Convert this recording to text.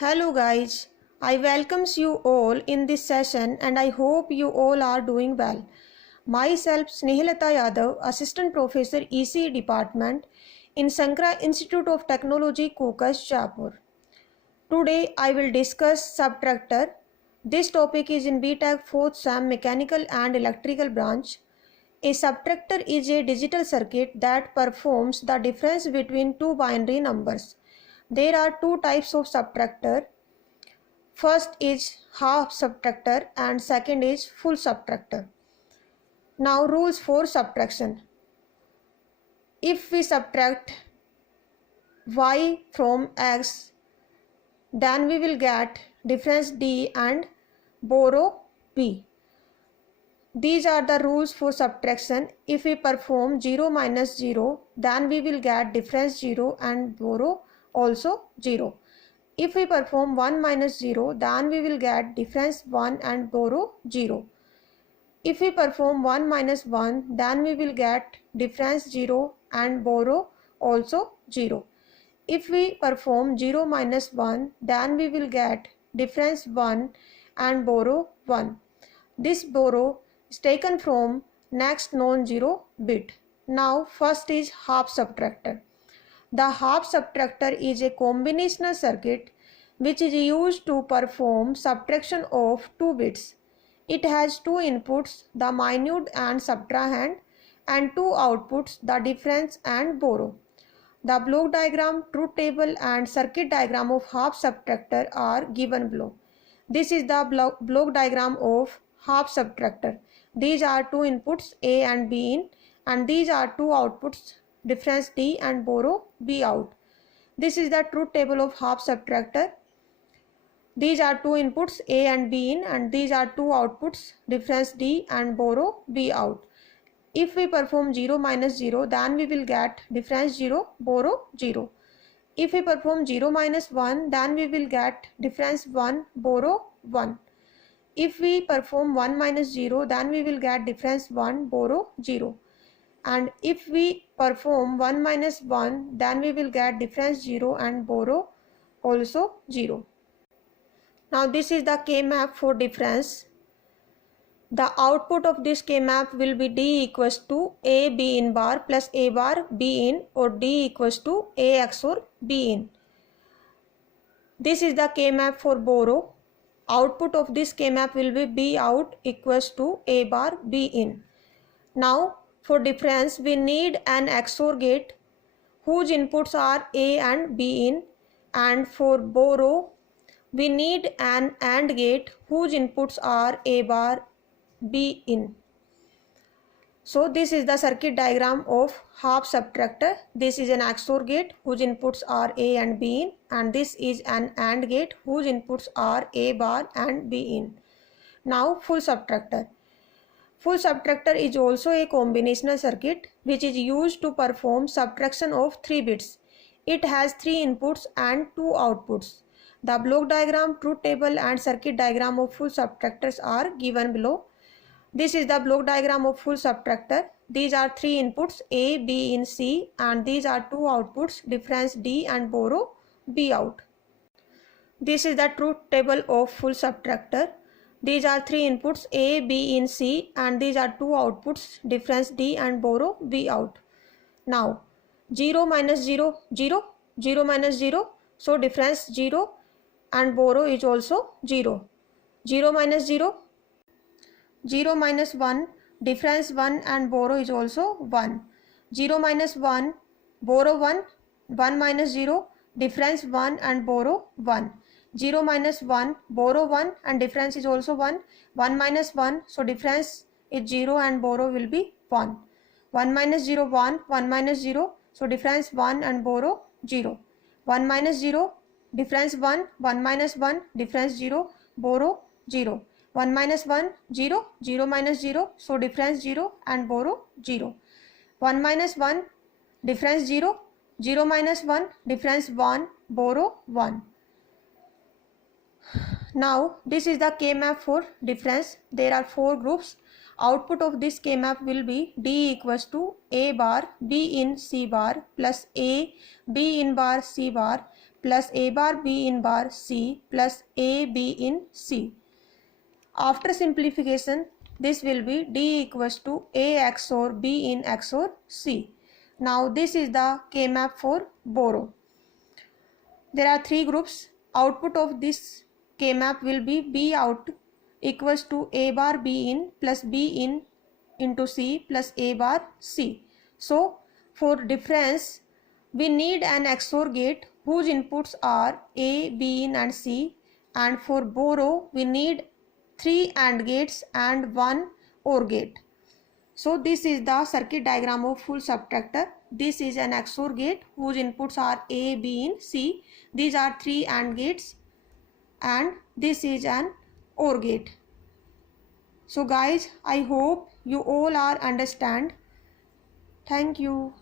Hello guys, I welcomes you all in this session and I hope you all are doing well. Myself Snehalata Yadav, Assistant Professor ECE Department in Sankara Institute of Technology, Kokas, Jaipur. Today I will discuss subtractor. This topic is in BTech 4th SAM Mechanical and Electrical branch. A subtractor is a digital circuit that performs the difference between two binary numbers. There are two types of subtractor. First is half subtractor and second is full subtractor. Now rules for subtraction. If we subtract y from x, then we will get difference d and borrow b. These are the rules for subtraction. If we perform 0 minus 0, then we will get difference 0 and borrow also 0. If we perform 1 minus 0, then we will get difference 1 and borrow 0. If we perform 1 minus 1, then we will get difference 0 and borrow also 0. If we perform 0 minus 1, then we will get difference 1 and borrow 1. This borrow is taken from next non-zero bit. Now first is half subtractor. The half subtractor is a combinational circuit which is used to perform subtraction of two bits. It has two inputs, the minute and subtrahend, and two outputs, the difference and borrow. The block diagram, truth table and circuit diagram of half subtractor are given below. This is the block diagram of half subtractor. These are two inputs A and B in, and these are two outputs, difference D and borrow B out. This is the truth table of half subtractor. These are two inputs A and B in, and these are two outputs, difference D and borrow B out. If we perform 0 minus 0, then we will get difference 0, borrow 0. If we perform 0 minus 1, then we will get difference 1, borrow 1. If we perform 1 minus 0, then we will get difference 1, borrow 0. And if we perform 1 minus 1, then we will get difference 0 and borrow also 0. Now this is the K-map for difference. The output of this K-map will be D equals to A B in bar plus A bar B in, or D equals to A XOR B in. This is the K-map for borrow. Output of this K-map will be B out equals to A bar B in. Now for difference we need an XOR gate whose inputs are A and B in, and for borrow we need an AND gate whose inputs are A bar B in. So this is the circuit diagram of half subtractor. This is an XOR gate whose inputs are A and B in, and this is an AND gate whose inputs are A bar and B in. Now full subtractor. Full subtractor is also a combinational circuit which is used to perform subtraction of 3 bits. It has 3 inputs and 2 outputs. The block diagram, truth table and circuit diagram of full subtractors are given below. This is the block diagram of full subtractor. These are 3 inputs A, B in C, and these are 2 outputs, difference D and borrow B out. This is the truth table of full subtractor. These are 3 inputs A, B in C, and these are 2 outputs, difference D and borrow B out. Now 0 minus 0, 0, 0 minus 0, so difference 0 and borrow is also 0. 0 minus 0, 0 minus 1, difference 1 and borrow is also 1. 0 minus 1, borrow 1, 1 minus 0, difference 1 and borrow 1. 0 minus 1, borrow 1 and difference is also 1. 1 minus 1, so difference is 0 and borrow will be 1. 1 minus 0, 1, 1 minus 0, so difference 1 and borrow 0. 1 minus 0, difference 1, 1 minus 1, difference 0, borrow 0. 1 minus 1, 0, 0 minus 0, so difference 0 and borrow 0. 1 minus 1, difference 0, 0 minus 1, difference 1, borrow 1. Now this is the K-map for difference. There are 4 groups. Output of this K-map will be D equals to A bar B in C bar plus A B in bar C bar plus A bar B in bar C plus A B in C. After simplification, this will be D equals to A XOR B in XOR C. Now this is the K-map for Boro. There are three groups. Output of this K-map will be B out equals to A bar B in plus B in into C plus A bar C. So for difference, we need an XOR gate whose inputs are A, B in and C, and for Boro we need 3 AND gates and 1 OR gate. So this is the circuit diagram of full subtractor. This is an XOR gate whose inputs are A, B in C. These are 3 AND gates and this is an OR gate. So guys, I hope you all are understand. Thank you.